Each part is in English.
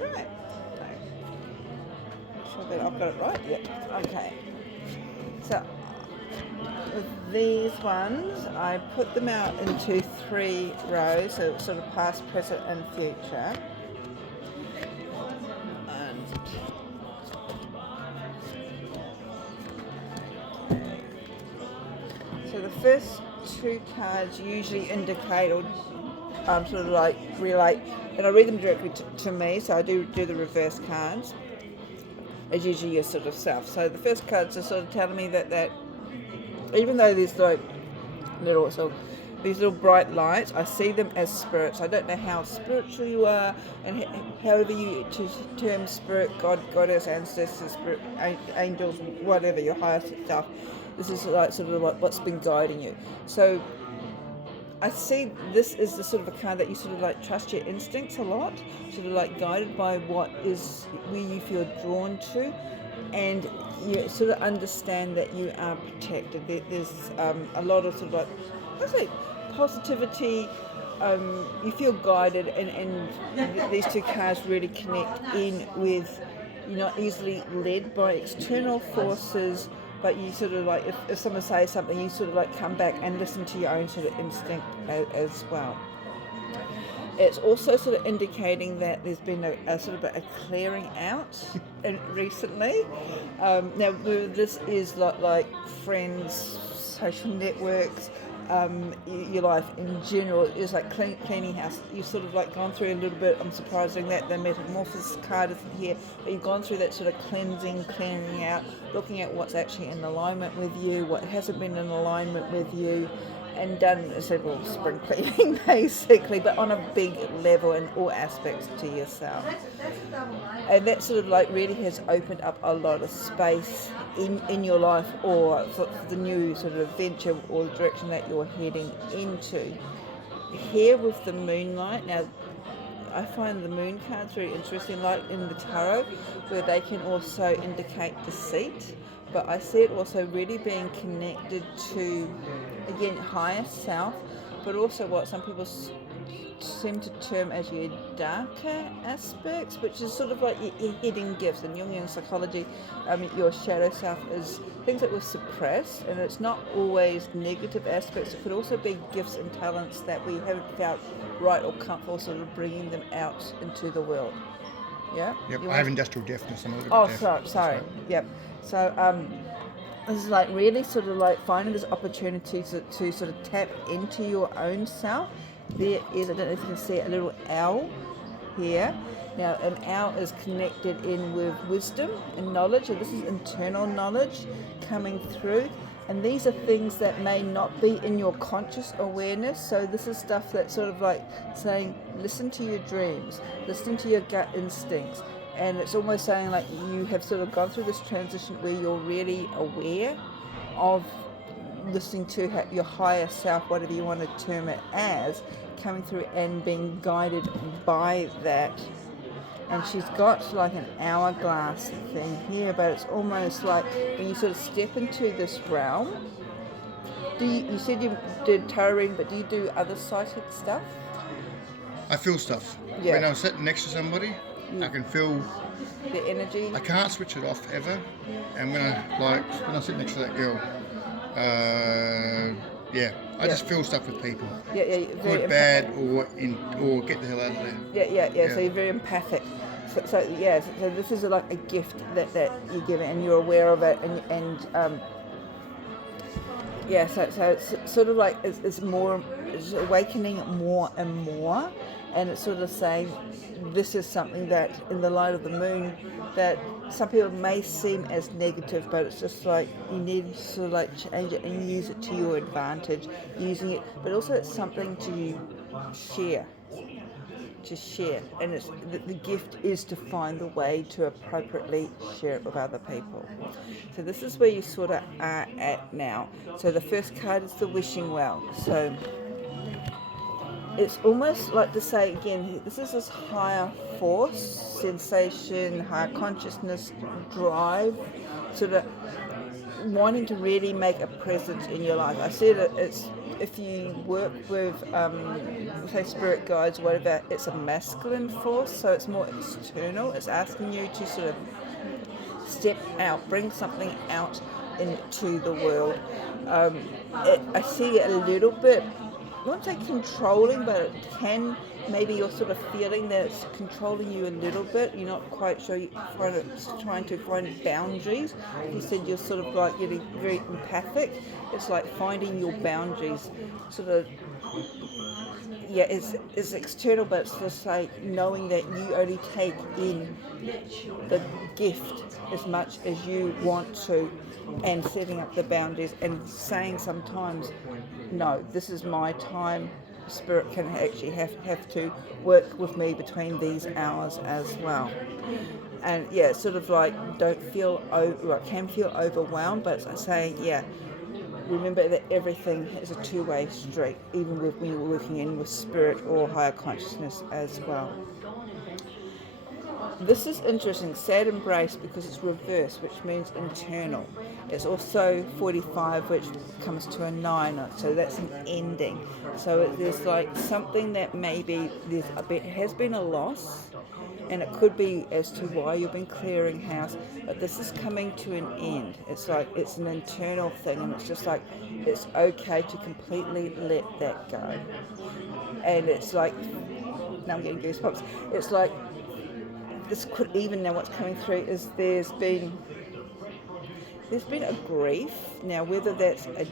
Right. Make sure that I've got it right. Yep. Okay. So with these ones, I put them out into 3 rows, so it's sort of past, present, and future. And so the first 2 cards usually indicate or sort of like relate, and I read them directly to me, so I do the reverse cards. It's usually your sort of self. So the first cards are sort of telling me that even though there's like these little bright lights, I see them as spirits. I don't know how spiritual you are, and however you term spirit, God, goddess, ancestors, spirit, angels, whatever, your highest self. This is like sort of what's been guiding you. So I see this is the sort of a card that you sort of like trust your instincts a lot, sort of like guided by what is where you feel drawn to, and you sort of understand that you are protected. There's a lot of sort of like, I say, positivity. You feel guided, and these 2 cards really connect in with you're not easily led by external forces, but you sort of like, if someone says something, you sort of like come back and listen to your own sort of instinct as well. It's also sort of indicating that there's been a sort of a clearing out recently. Now, this is like friends, social networks, your life in general is like cleaning house. You've sort of like gone through a little bit. I'm surprising that the metamorphosis card isn't here, but you've gone through that sort of cleansing, clearing out, looking at what's actually in alignment with you, what hasn't been in alignment with you, and done several spring cleaning basically, but on a big level in all aspects to yourself. And that sort of like really has opened up a lot of space in your life, or for the new sort of adventure or the direction that you're heading into. Here with the moonlight, now I find the moon cards very interesting, like in the tarot, where they can also indicate deceit, but I see it also really being connected to, again, higher self, but also what some people seem to term as your darker aspects, which is sort of like your hidden gifts. In Jungian psychology, your shadow self is things that were suppressed, and it's not always negative aspects. It could also be gifts and talents that we haven't felt right or comfortable sort of bringing them out into the world. Yeah? Yep, I have industrial deafness. I'm a little bit deaf. Sorry. Right. Yep. So, this is like really sort of like finding this opportunity to sort of tap into your own self. There is, I don't know if you can see a little owl here. Now, an owl is connected in with wisdom and knowledge, and this is internal knowledge coming through. And these are things that may not be in your conscious awareness. So this is stuff that's sort of like saying, listen to your dreams, listen to your gut instincts. And it's almost saying like you have sort of gone through this transition where you're really aware of listening to your higher self, whatever you want to term it as, coming through and being guided by that. And she's got like an hourglass thing here, but it's almost like when you sort of step into this realm. You said you did tarot reading, but do you do other psychic stuff? I feel stuff. Yeah. When I'm sitting next to somebody, I can feel the energy. I can't switch it off ever. And when I sit next to that girl, I just feel stuff with people. Yeah. Good, bad, or get the hell out of there. Yeah. So you're very empathic. So this is like a gift that you give, and you're aware of it, so it's sort of like it's awakening more and more, and it's sort of saying this is something that in the light of the moon that some people may seem as negative, but it's just like you need to sort of like change it and use it to your advantage, using it, but also it's something to share. And it's the gift is to find the way to appropriately share it with other people. So this is where you sort of are at now. So the first card is the wishing well. So it's almost like to say again, this is this higher force, sensation, higher consciousness, drive, sort of wanting to really make a presence in your life. I said it's if you work with say spirit guides, whatever, it's a masculine force, so it's more external. It's asking you to sort of step out, bring something out into the world. I see it a little bit, I won't say controlling, but it can, maybe you're sort of feeling that it's controlling you a little bit. You're not quite sure, you're trying to find boundaries. You said you're sort of like getting very empathic. It's like finding your boundaries, sort of, yeah, it's external, but it's just like knowing that you only take in the gift as much as you want to, and setting up the boundaries and saying sometimes, no, this is my time. Spirit can actually have to work with me between these hours as well. And yeah, it's sort of like don't feel can feel overwhelmed, but it's saying, yeah, remember that everything is a two-way street, even when you're working in with spirit or higher consciousness as well. This is interesting, sad embrace, because it's reverse, which means internal. It's also 45, which comes to a 9, so that's an ending. So there's like something that maybe has been a loss, and it could be as to why you've been clearing house, but this is coming to an end. It's like it's an internal thing, and it's just like it's okay to completely let that go. And it's like, now I'm getting goosebumps. It's like this could even, now what's coming through is there's been a grief. Now whether that's a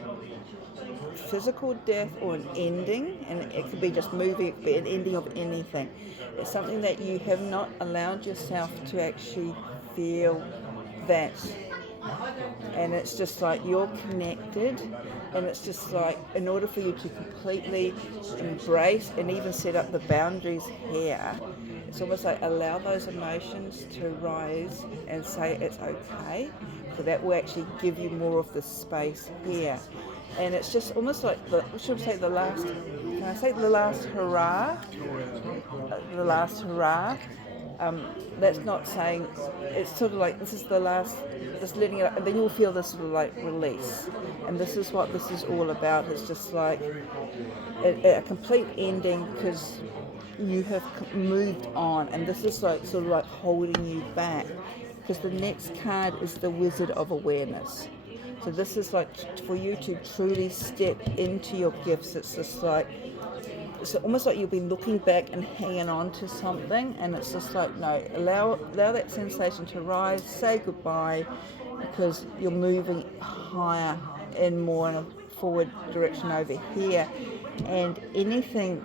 physical death or an ending, and it could be just moving, it could be an ending of anything. It's something that you have not allowed yourself to actually feel that, and it's just like you're connected, and it's just like in order for you to completely embrace and even set up the boundaries here, it's almost like allow those emotions to rise and say it's okay. So that will actually give you more of the space here. And it's just almost like the last hurrah? The last hurrah. That's not saying, it's sort of like this is the last, just letting it, and then you'll feel this sort of like release. And this is what this is all about. It's just like a complete ending, because you have moved on, and this is like sort of like holding you back, because the next card is the Wizard of Awareness. So this is like for you to truly step into your gifts. It's just like, it's almost like you've been looking back and hanging on to something, and it's just like, no, allow that sensation to rise, say goodbye, because you're moving higher and more in a forward direction over here. And anything,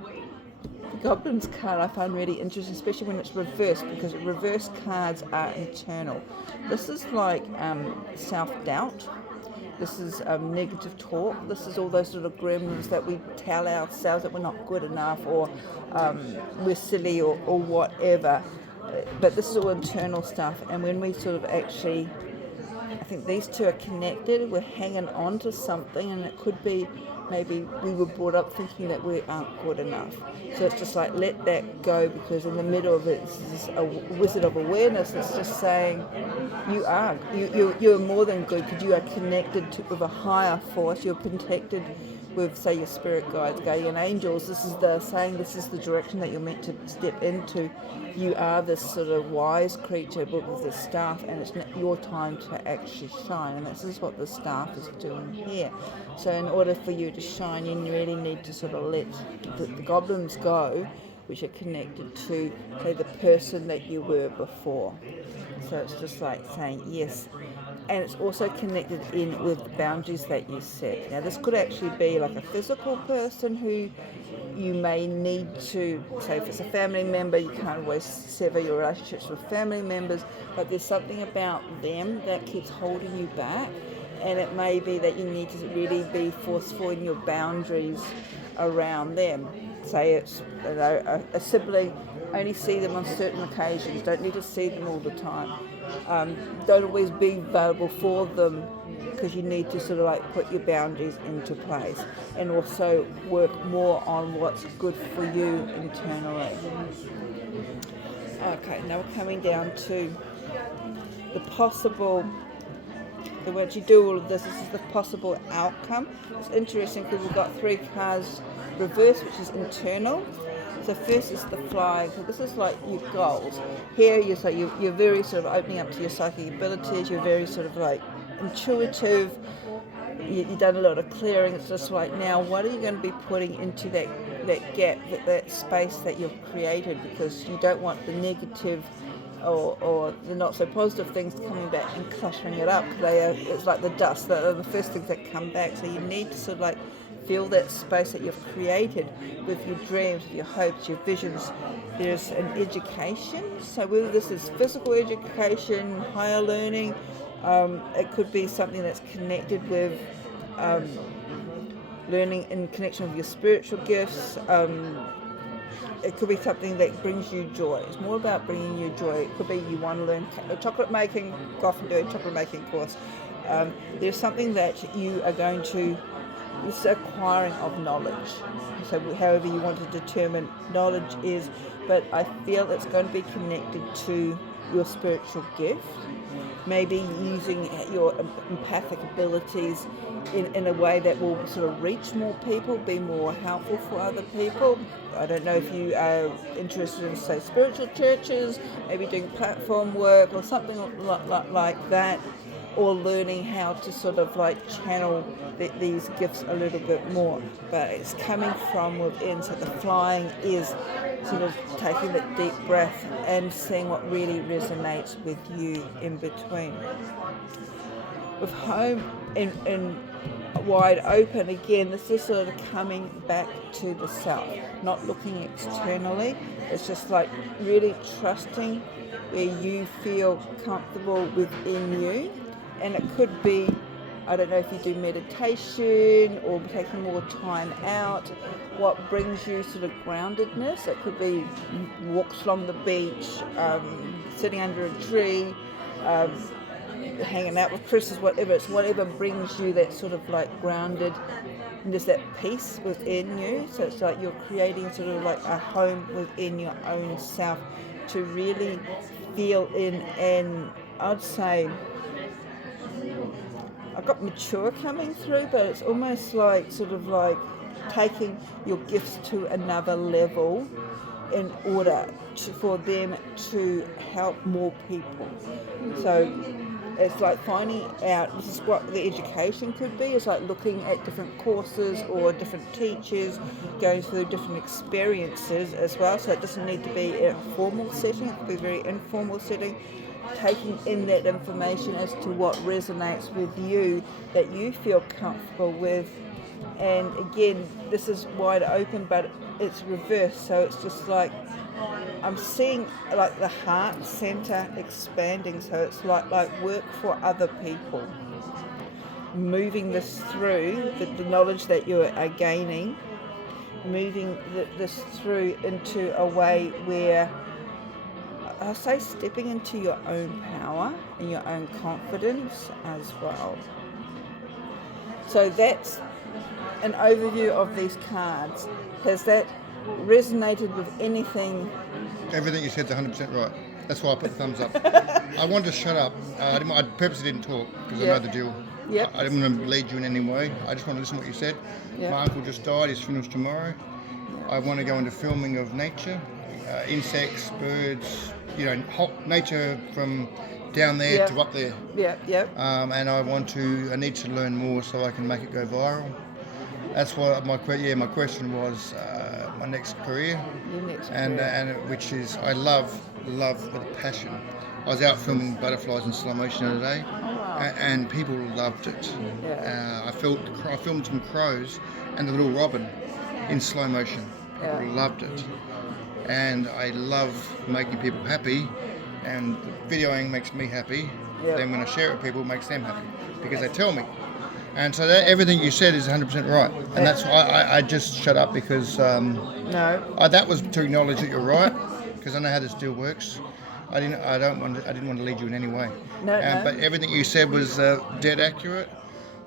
Goblin's card I find really interesting, especially when it's reversed, because reverse cards are internal. This is like self-doubt. This is negative talk. This is all those sort of gremlins that we tell ourselves that we're not good enough, or we're silly, or whatever. But this is all internal stuff. And when we sort of actually, I think these two are connected, we're hanging on to something, and it could be maybe we were brought up thinking that we aren't good enough. So it's just like, let that go, because in the middle of it is a Wizard of Awareness. It's just saying you're more than good, because you are connected with a higher force. You're protected with, say, your spirit guides, guardian angels. This is the direction that you're meant to step into. You are this sort of wise creature with the staff, and it's your time to actually shine, and this is what the staff is doing here. So in order for you to shine, you really need to sort of let the goblins go, which are connected to, say, the person that you were before. So it's just like saying yes. And it's also connected in with the boundaries that you set. Now this could actually be like a physical person who you may need to, say if it's a family member, you can't always sever your relationships with family members, but there's something about them that keeps holding you back. And it may be that you need to really be forceful in your boundaries around them. Say it's a sibling, only see them on certain occasions, don't need to see them all the time. Don't always be available for them, because you need to sort of like put your boundaries into place, and also work more on what's good for you internally. Okay, now we're coming down to the possible So once you do all of this, this is the possible outcome. It's interesting because we've got 3 cards reversed, which is internal. So first is the flying. So this is like your goals. Here you're very sort of opening up to your psychic abilities. You're very sort of like intuitive. You've done a lot of clearing. It's just like, now what are you going to be putting into that gap, that space that you've created, because you don't want the negative or the not so positive things coming back and cluttering it up. It's like the dust, they're the first things that come back. So you need to sort of like feel that space that you've created with your dreams, your hopes, your visions. There's an education, so whether this is physical education, higher learning, it could be something that's connected with learning in connection with your spiritual gifts. It could be something that brings you joy. It's more about bringing you joy. It could be you want to learn chocolate making, go off and do a chocolate making course. There's something that you are going to, this acquiring of knowledge. So however you want to determine knowledge is, but I feel it's going to be connected to your spiritual gift. Maybe using your empathic abilities in a way that will sort of reach more people, be more helpful for other people. I don't know if you are interested in, say, spiritual churches, maybe doing platform work or something like that, or learning how to sort of like channel these gifts a little bit more. But it's coming from within, so the flying is sort of taking that deep breath and seeing what really resonates with you in between. With home in wide open, again, this is sort of coming back to the self, not looking externally. It's just like really trusting where you feel comfortable within you. And it could be, I don't know if you do meditation or taking more time out, what brings you sort of groundedness. It could be walks along the beach, sitting under a tree, hanging out with Chris's, whatever. It's whatever brings you that sort of like grounded, and there's that peace within you. So it's like you're creating sort of like a home within your own self to really feel in. And I'd say I've got mature coming through, but it's almost like sort of like taking your gifts to another level in order for them to help more people. So it's like finding out, this is what the education could be. It's like looking at different courses or different teachers, going through different experiences as well. So it doesn't need to be a formal setting, it could be a very informal setting. Taking in that information as to what resonates with you, that you feel comfortable with. And again, this is wide open, but it's reversed. So it's just like, I'm seeing like the heart center expanding. So it's like work for other people. Moving this through, the knowledge that you are gaining, moving this through into a way where, I say, stepping into your own power and your own confidence as well. So that's an overview of these cards. Has that resonated with anything? Everything you said is 100% right. That's why I put the thumbs up. I wanted to shut up. I purposely didn't talk because I know the deal. Yep. I didn't want to lead you in any way. I just want to listen to what you said. Yep. My uncle just died. His funeral's tomorrow. I want to go into filming of nature, insects, birds, nature from down there to up there. And I need to learn more so I can make it go viral. That's why my question was my next career. Your next career. And which is, I love with a passion. I was out filming butterflies in slow motion the other day, and people loved it. I filmed some crows and the little robin in slow motion. People loved it. And I love making people happy, and videoing makes me happy. Then when I share it with people, it makes them happy because they tell me. And so everything you said is 100% right, and that's why I just shut up because that was to acknowledge that you're right, because I know how this deal works. I didn't want to lead you in any way. But everything you said was dead accurate.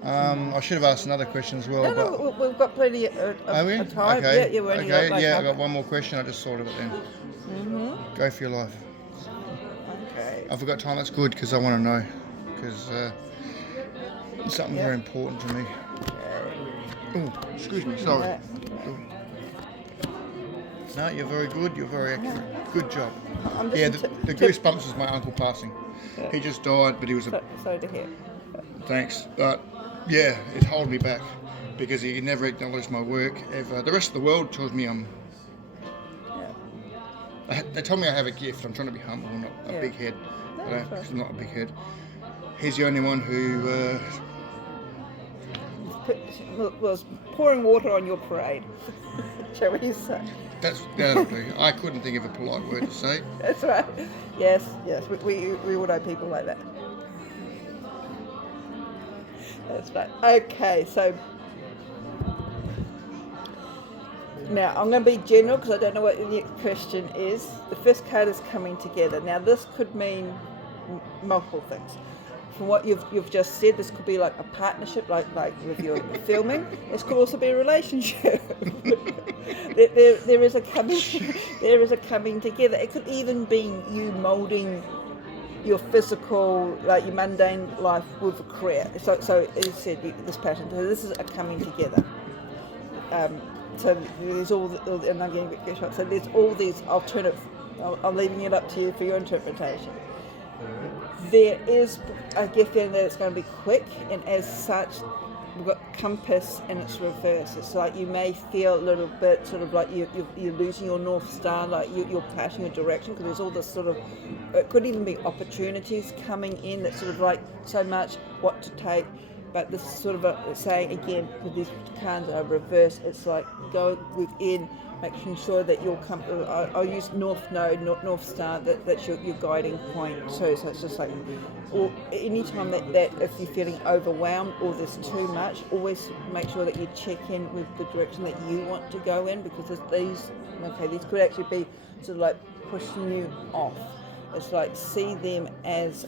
I should have asked another question as well. No, we've got plenty of time. Okay. I got one more question. I just thought of it then. Mm-hmm. Go for your life. Okay. I forgot time. That's good because I want to know. Because something very important to me. Oh, excuse me, sorry. Yeah. No, you're very good. You're very accurate. Good job. I'm just Yeah, the goosebumps is my uncle passing. He just died, but he was a... Sorry to hear. Thanks. But, yeah, it held me back because he never acknowledged my work ever. The rest of the world tells me I'm... They tell me I have a gift. I'm trying to be humble, not a big head. No, Because I'm not a big head. He's the only one who... was pouring water on your parade, shall we say? That's I couldn't think of a polite word to say. That's right. Yes. We all know people like that. That's right. Okay, so now I'm going to be general because I don't know what the next question is. The first card is coming together. Now this could mean multiple things. From what you've just said, this could be like a partnership, like with your filming. This could also be a relationship. there is a coming together. It could even be you molding your physical, like your mundane life with a career. So as I said, this pattern. So this is a coming together. So there's and I'm getting a bit short. So there's all these alternative. I'm leaving it up to you for your interpretation. There is a gift in that it's going to be quick, and as such, we've got compass and it's reverse. It's like you may feel a little bit sort of like you're losing your North Star, like you're clashing your direction, because there's all this sort of, it could even be opportunities coming in that's sort of like so much what to take. But this is sort of saying again, with these cards are reverse, it's like go within, making sure that your company, I'll use North Node, North Star, that's your guiding point too. So it's just like, or anytime that if you're feeling overwhelmed or there's too much, always make sure that you check in with the direction that you want to go in, because these could actually be sort of like pushing you off. It's like see them as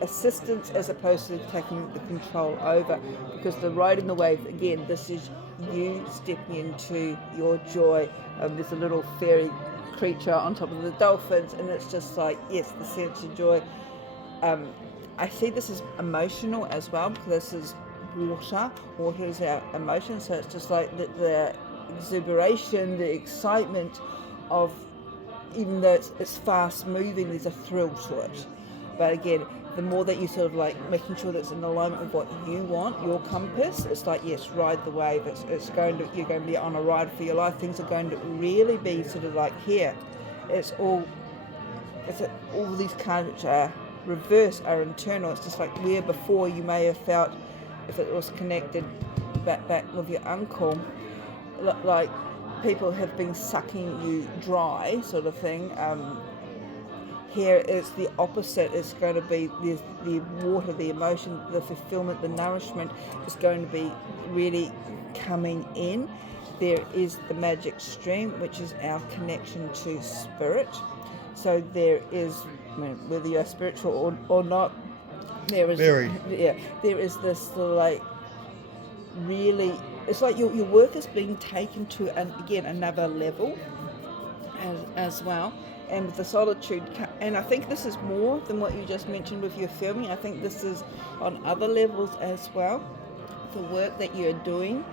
assistance as opposed to taking the control over, because the riding the wave, again, this is you stepping into your joy. There's a little fairy creature on top of the dolphins, and it's just like, yes, the sense of joy. I see this as emotional as well, because this is water is our emotion, so it's just like the exuberation, the excitement of, even though it's fast moving, there's a thrill to it. But again, the more that you sort of like making sure that it's in alignment with what you want, your compass, it's like, yes, ride the wave. You're going to be on a ride for your life. Things are going to really be sort of like here. All these cards which are reverse are internal. It's just like where before you may have felt, if it was connected back with your uncle, like people have been sucking you dry, sort of thing. Here is the opposite. It's going to be the water, the emotion, the fulfillment, the nourishment is going to be really coming in. There is the magic stream, which is our connection to spirit. So there is, whether you're spiritual or not, there is there is this like really, it's like your work is being taken to another level as well. And with the solitude, and I think this is more than what you just mentioned with your filming. I think this is on other levels as well. The work that you're doing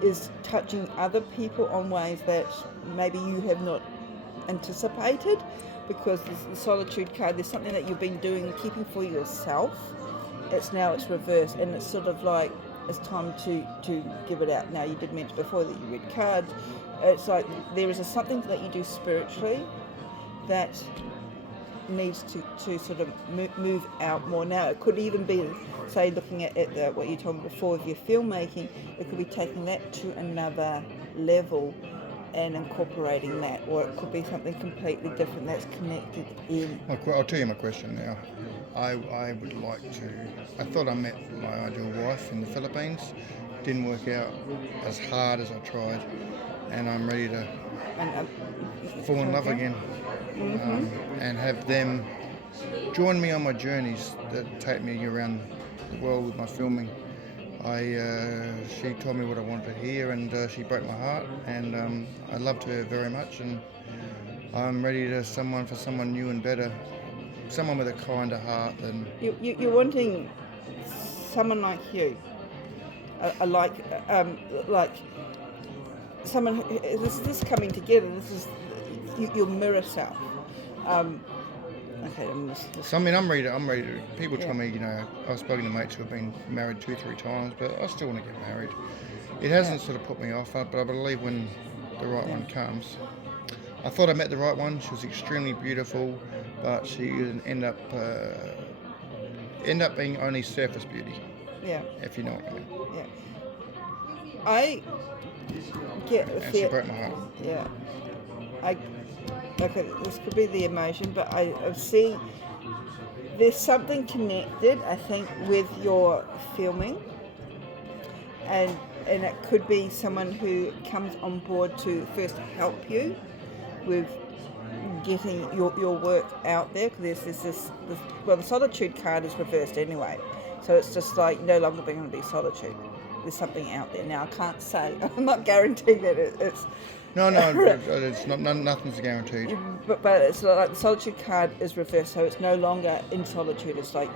is touching other people on ways that maybe you have not anticipated, because the solitude card, there's something that you've been doing, keeping for yourself. It's reversed, and it's sort of like it's time to give it out. Now, you did mention before that you read cards. It's like there is something that you do spiritually that needs to sort of move out more. Now, it could even be, say, looking at what you told me before with your filmmaking, it could be taking that to another level and incorporating that, or it could be something completely different that's connected in. I'll tell you my question now. I would like to, I thought I met my ideal wife in the Philippines. Didn't work out as hard as I tried, and I'm ready to fall in love again. And have them join me on my journeys that take me around the world with my filming. She told me what I wanted to hear, and she broke my heart, and I loved her very much, and I'm ready to for someone new and better, someone with a kinder heart than... You're wanting someone like you, like someone. This is coming together. This is your mirror self. Okay, I'm ready to. People tell me, I've spoken to mates who have been married 2-3 times, but I still want to get married. It hasn't sort of put me off, but I believe when the right one comes. I thought I met the right one. She was extremely beautiful, but she ended up being only surface beauty. Yeah. If you know what I mean. Yeah. I get. And she broke my heart. Yeah. Okay, this could be the emotion, but I see there's something connected, I think, with your filming, and it could be someone who comes on board to first help you with getting your work out there. Because there's this the solitude card is reversed anyway, so it's just like no longer going to be solitude. There's something out there. Now I can't say, I'm not guaranteeing that it's. No, it's not. Nothing's guaranteed. But it's like the solitude card is reversed, so it's no longer in solitude. It's like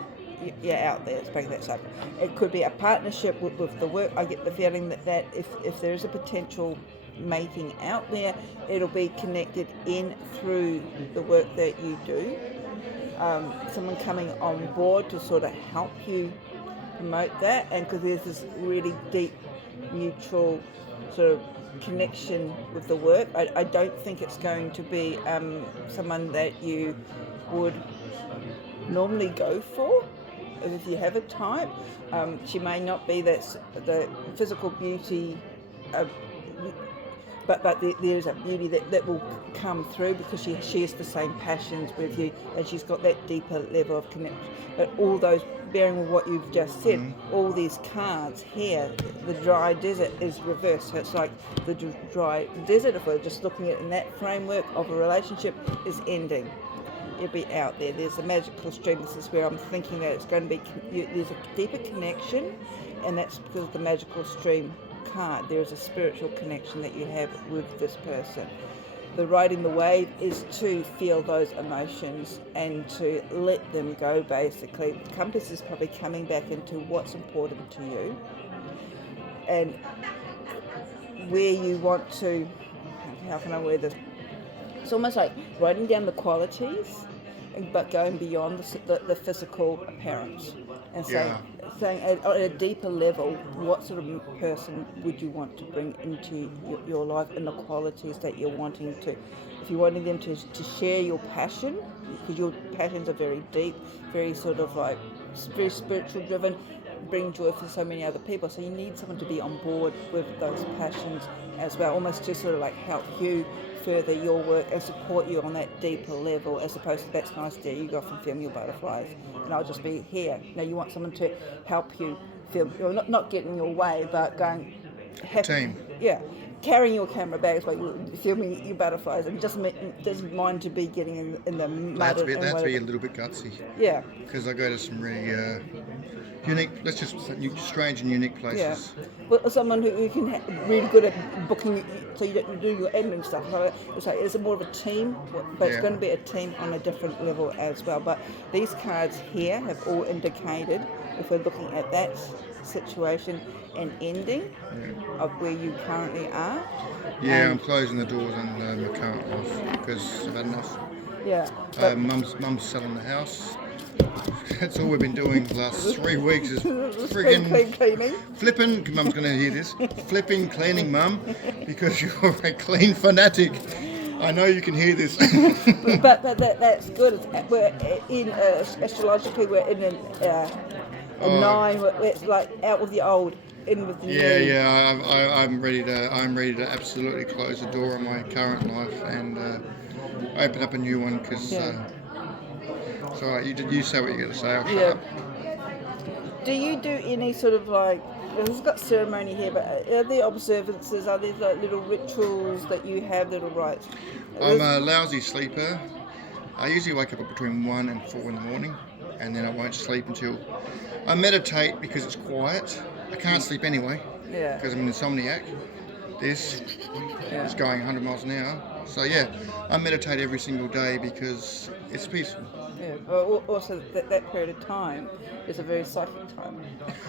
you're out there. It's bringing that stuff. It could be a partnership with the work. I get the feeling that if there is a potential mating out there, it'll be connected in through the work that you do. Someone coming on board to sort of help you promote that, and because there's this really deep mutual sort of connection with the work. I don't think it's going to be someone that you would normally go for if you have a type. She may not be the physical beauty, but there's a beauty that will come through because she shares the same passions with you, and she's got that deeper level of connection. But all those, bearing with what you've just said, all these cards here, the dry desert is reversed. So it's like the dry desert, if we're just looking at it in that framework of a relationship, is ending. You'll be out there. There's a magical stream. This is where I'm thinking that it's going to be, there's a deeper connection, and that's because of the magical stream card. There is a spiritual connection that you have with this person. The riding the wave is to feel those emotions and to let them go, basically. The compass is probably coming back into what's important to you and where you want to, how can I word this? It's almost like writing down the qualities, but going beyond the physical appearance and saying at a deeper level, what sort of person would you want to bring into your life and the qualities that you're wanting to. If you're wanting them to share your passion, because your passions are very deep, very sort of like very spiritual driven, bring joy for so many other people. So you need someone to be on board with those passions as well, almost to sort of like help you further your work and support you on that deeper level, as opposed to that's nice, dear, you go off and film your butterflies and I'll just be here. You want someone to help you film, not get in your way, but going team. Yeah, carrying your camera bags while you're filming your butterflies, and doesn't mind to be getting in the mud. That's to be a little bit gutsy. Yeah. Because I go to some really unique, let's just say strange and unique places. Yeah. Well, someone who can really good at booking, so you don't do your admin stuff. So it's more of a team, but it's going to be a team on a different level as well. But these cards here have all indicated, if we're looking at that situation, an ending of where you currently are. Yeah, I'm closing the doors on my current life because I've had enough. Yeah. Mum's selling the house. That's all we've been doing the last 3 weeks is friggin' cleaning. Flipping. Mum's going to hear this. Flipping, cleaning, Mum, because you're a clean fanatic. I know you can hear this. but that's good. We're in astrologically. We're in a 9. It's like out with the old, in with the new. Yeah. I'm ready to absolutely close the door on my current life and open up a new one because. So you say what you got to say. I'll shut up. Do you do any sort of like? It's got ceremony here, but are there observances? Are there like little rituals that you have, little rites? I'm a lousy sleeper. I usually wake up between 1 and 4 in the morning, and then I won't sleep until I meditate because it's quiet. I can't sleep anyway. Yeah. Because I'm an insomniac. This is going 100 miles an hour. So I meditate every single day because it's peaceful. Yeah. Also, that period of time is a very psychic time.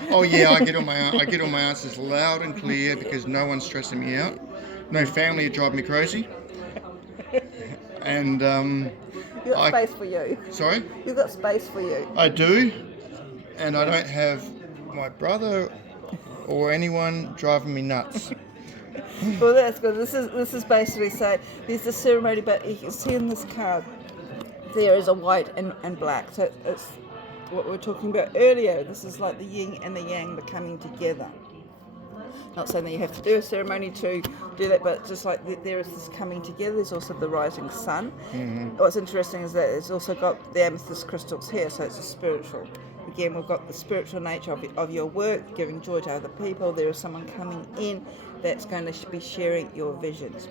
Oh yeah, I get all my answers loud and clear because no one's stressing me out. No family to drive me crazy. And You got I space for you. sorry, You got space for you. I do, and I don't have my brother or anyone driving me nuts. Well, that's good. This is basically saying there's a ceremony, but you can see in this card there is a white and black. So it's what we were talking about earlier. This is like the yin and the yang, the coming together. Not saying that you have to do a ceremony to do that, but just like there is this coming together. There's also the rising sun. Mm-hmm. What's interesting is that it's also got the amethyst crystals here, so it's a spiritual. Again, we've got the spiritual nature of your work, giving joy to other people. There is someone coming in that's going to be sharing your visions.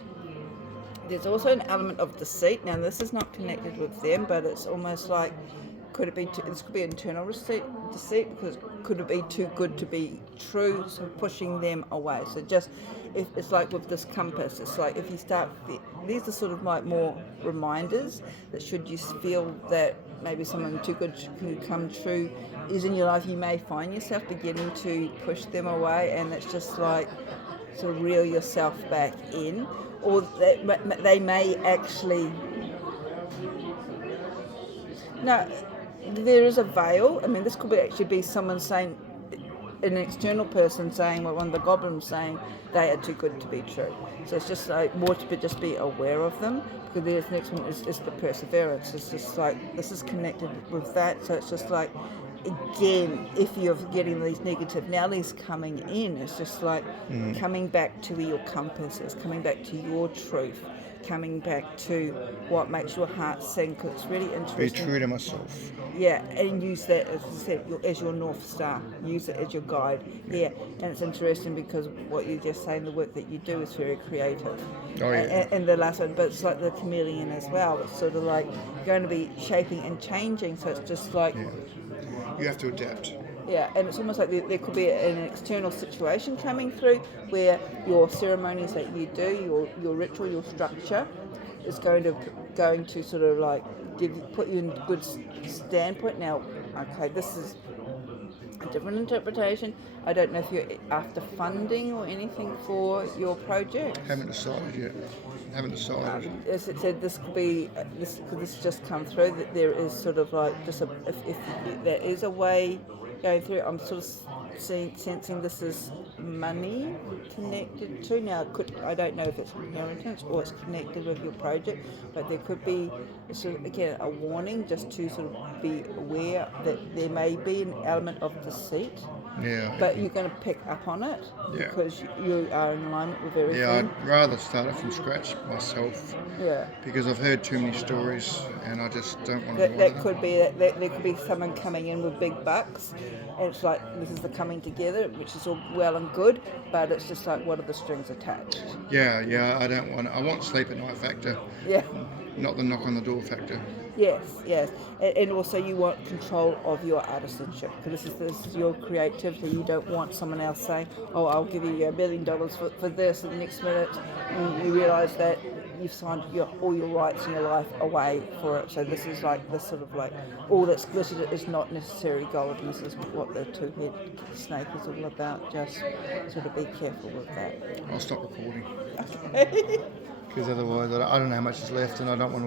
There's also an element of deceit. Now, this is not connected with them, but it's almost like, this could be internal deceit, because could it be too good to be true, so pushing them away. So just, if it's like with this compass, it's like if you start, these are sort of like more reminders that should you feel that maybe someone too good can come true is in your life, you may find yourself beginning to push them away, and it's just like to reel yourself back in, or that they may actually. No, there is a veil. I mean, this could actually be someone saying, an external person saying, well, one of the goblins saying they are too good to be true. So it's just like more to just be aware of them, because the next one is the perseverance. It's just like, this is connected with that. So it's just like, again, if you're getting these negative Nellies coming in, it's just like coming back to your compass, it's coming back to your truth, coming back to what makes your heart sing, because it's really interesting. Be true to myself. Yeah, and use that, as I said, as your North Star. Use it as your guide. Yeah, and it's interesting because what you just saying, the work that you do is very creative. Oh, yeah. And the last one, but it's like the chameleon as well. It's sort of like going to be shaping and changing, so it's just like... Yeah. You have to adapt. Yeah, and it's almost like there could be an external situation coming through where your ceremonies that you do, your ritual, your structure, is going to sort of like put you in a good standpoint. Now, okay, this is a different interpretation. I don't know if you're after funding or anything for your project. Haven't decided yet. As it said, this could be this just come through that there is sort of like just if there is a way going through. I'm sort of sensing this is money connected to. Now, I don't know if it's inheritance or it's connected with your project, but there could be sort of, again, a warning just to sort of be aware that there may be an element of deceit. Yeah. But you're going to pick up on it because you are in alignment with everything. Yeah, I'd rather start it from scratch myself. Yeah. Because I've heard too many stories, and I just don't want to. That could be that there could be someone coming in with big bucks, and it's like this is the coming together, which is all well and good, but it's just like, what are the strings attached? Yeah, I don't want. I want sleep at night factor. Yeah. Not the knock on the door factor. Yes, and also you want control of your artisanship, because this is your creativity. You don't want someone else saying, "Oh, I'll give you $1 million for this," and the next minute you realise that you've signed all your rights in your life away for it. So this is like this sort of like all that's glittered is not necessarily gold, and this is what the two-head snake is all about. Just sort of be careful with that. I'll stop recording. Okay. Because otherwise, I don't know how much is left, and I don't want to